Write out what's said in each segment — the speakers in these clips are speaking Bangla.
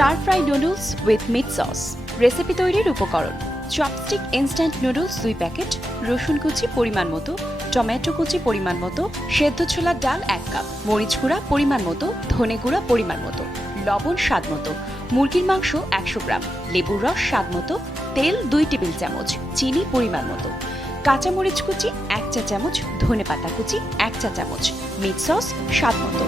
Star fry noodles with meat sauce. Recipe তৈরির উপকরণ: চপস্টিক ইনস্ট্যান্ট নুডলস 2 প্যাকেট, রসুন কুচি পরিমাণ মতো, টমেটো কুচি পরিমাণ মতো, সেদ্ধ ছোলার ডাল 1 কাপ, মরিচ গুঁড়া পরিমাণ মতো, ধনে গুঁড়া পরিমাণ মতো, লবণ স্বাদ মতো, মুরগির মাংস 100 গ্রাম, লেবুর রস স্বাদ মতো, তেল 2 টেবিল চামচ, চিনি পরিমাণ মতো, কাঁচামরিচ কুচি 1 চা চামচ, ধনেপাতা কুচি 1 চা চামচ, মিট সস স্বাদ মতো।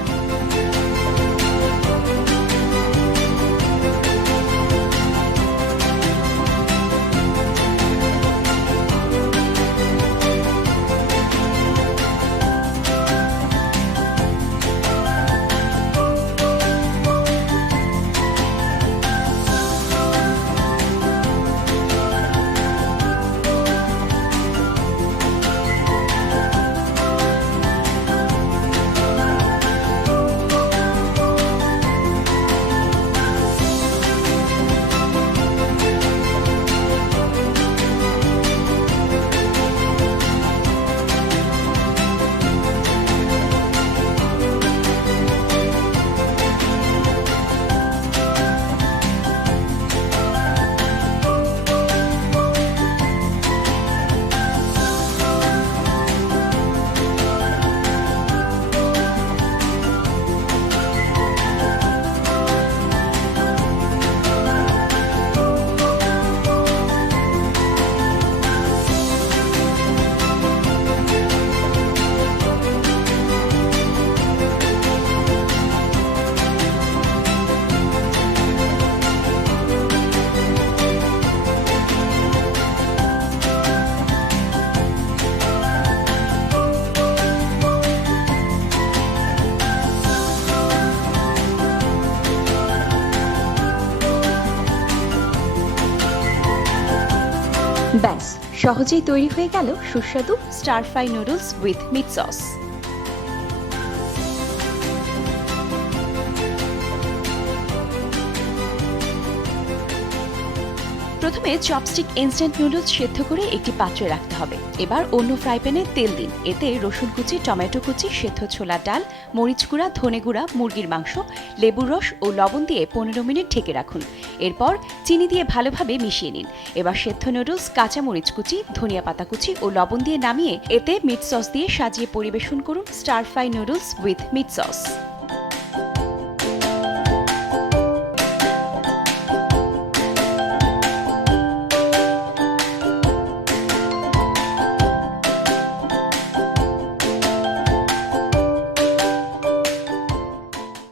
ব্যাস, সহজেই তৈরি হয়ে গেল সুস্বাদু stir fry noodles with meat sauce. প্রথমে চপস্টিক ইনস্ট্যান্ট নুডলস সেদ্ধ করে একটি পাত্রে রাখতে হবে। এবার অন্য ফ্রাই প্যানে তেল দিন। এতে রসুন কুচি, টমেটো কুচি, সেদ্ধ ছোলার ডাল, মরিচ গুঁড়া, ধনে গুঁড়া, মুরগির মাংস, লেবুর রস ও লবণ দিয়ে 15 মিনিট ঢেকে রাখুন। এরপর চিনি দিয়ে ভালোভাবে মিশিয়ে নিন। এবার সেদ্ধ নুডলস, কাঁচা মরিচ কুচি, ধনিয়া পাতা কুচি ও লবণ দিয়ে নামিয়ে এতে মিট সস দিয়ে সাজিয়ে পরিবেশন করুন stir fry noodles with meat sauce.